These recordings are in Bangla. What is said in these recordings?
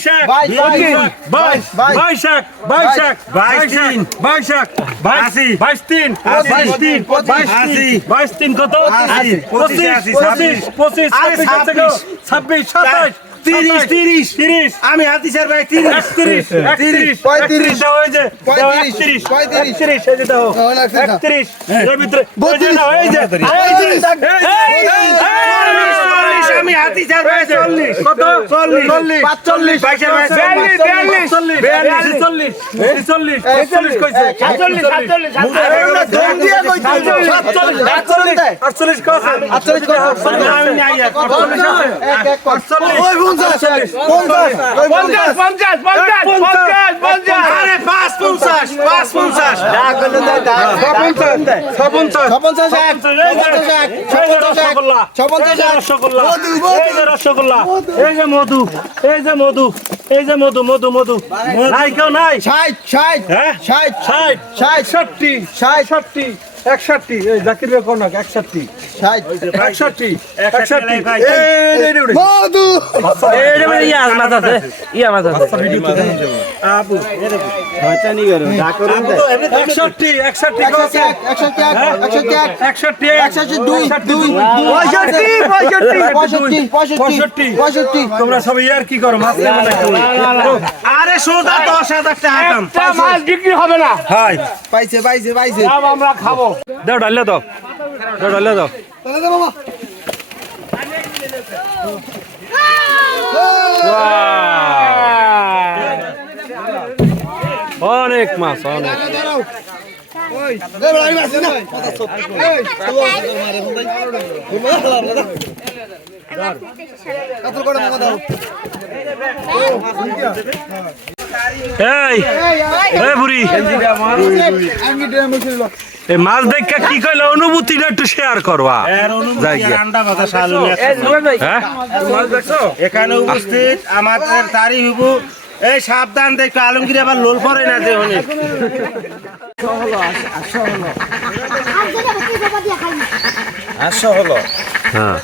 বৈশাখ বাইশ, বাইশ বাইশ, বৈশাখ বৈশাখ বাইশ। বাইশ তিন বাইশ তিন বাইশ। বাইশ তিন কত পঁচিশ পঁচিশ পঁচিশ ছাব্বিশ সাতাশ তিরিশ, তিরিশ। তিরিশ আমি হাতি স্যার ভাই তিরিশ একত্রিশ একত্রিশ পঁয়ত্রিশ। দাও একত্রিশ পঁয়ত্রিশ। হ্যাঁ, একত্রিশ এর ভিতরে ওই যে নাও, এই যে পঁয়ত্রিশ। এই যে, চল্লিশ, চল্লিশ, আমি হাতি স্যার চল্লিশ। কত? চল্লিশ। চল্লিশ। পাঁচচল্লিশ। বাইশের ভাই বিয়াল্লিশ, বিয়াল্লিশ, চল্লিশ। চল্লিশ, চল্লিশ, কইছে। সাতচল্লিশ, সাতচল্লিশ, আটচল্লিশ। আটচল্লিশ পঞ্চাশ, পঞ্চাশ, পঞ্চাশ। পঞ্চাশ, পঞ্চাশ, পঞ্চাশ, রসগোল্লা, এই যে মধু, মধু। এই যে রসগোল্লা, এই যে মধু, এই যে মধু, এই যে মধু, মধু, মধু। নাই কেউ নাই? ষাট, ষাট, হ্যাঁ? ষাট, ষাট, ষাট, একষট্টি, একষট্টি, একষট্টি, এই জাকির ভাই? একষট্টি, ষাট। একষট্টি, একষট্টি একষট্টি। ভাই। এই, এই, এই, এই, মধু। একষট্টি, একষট্টি একষট্টি একষট্টি এক, একষট্টি একষট্টি একষট্টি দুই, দুই, পঁয়ষট্টি, পঁয়ষট্টি, পঁয়ষট্টি, পঁয়ষট্টি। তোমরা সবাই ইয়ার কি করো মাছ? আরে সোজা দশ হাজার টাকা দাম। হাই পাইছে, পাইছে, পাইছে। দাও ডালে দাও। দাও ডালে দাও। তাহলে দে বাবা। অনেক মাছ অনেক। মাছ দেখে কি কইলে? অনুভূতিটা একটু শেয়ার করবা। হ্যাঁ? এখানে উপস্থিত আমাদের তারি হইব এই সাবধান দেখো আলমগীর আবার লোল পরে না যে অনেক হ্যাঁ।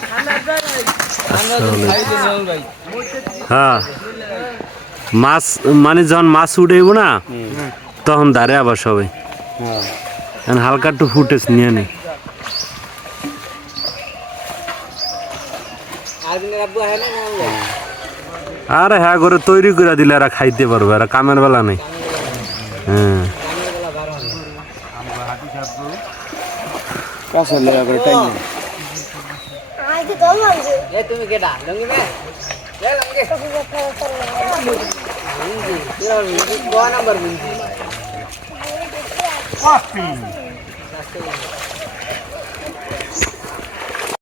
হ্যাঁ। মাছ মানে যখন মাছ উঠেব না তখন দাঁড়ে আবার সবাই। হালকা একটু ফুটেজ নিয়ে নি। আরে হ্যাঁ করে তৈরি করে দিলে এরা খাইতে পারবে, এরা কামের বেলা নেই। হ্যাঁ। তুমি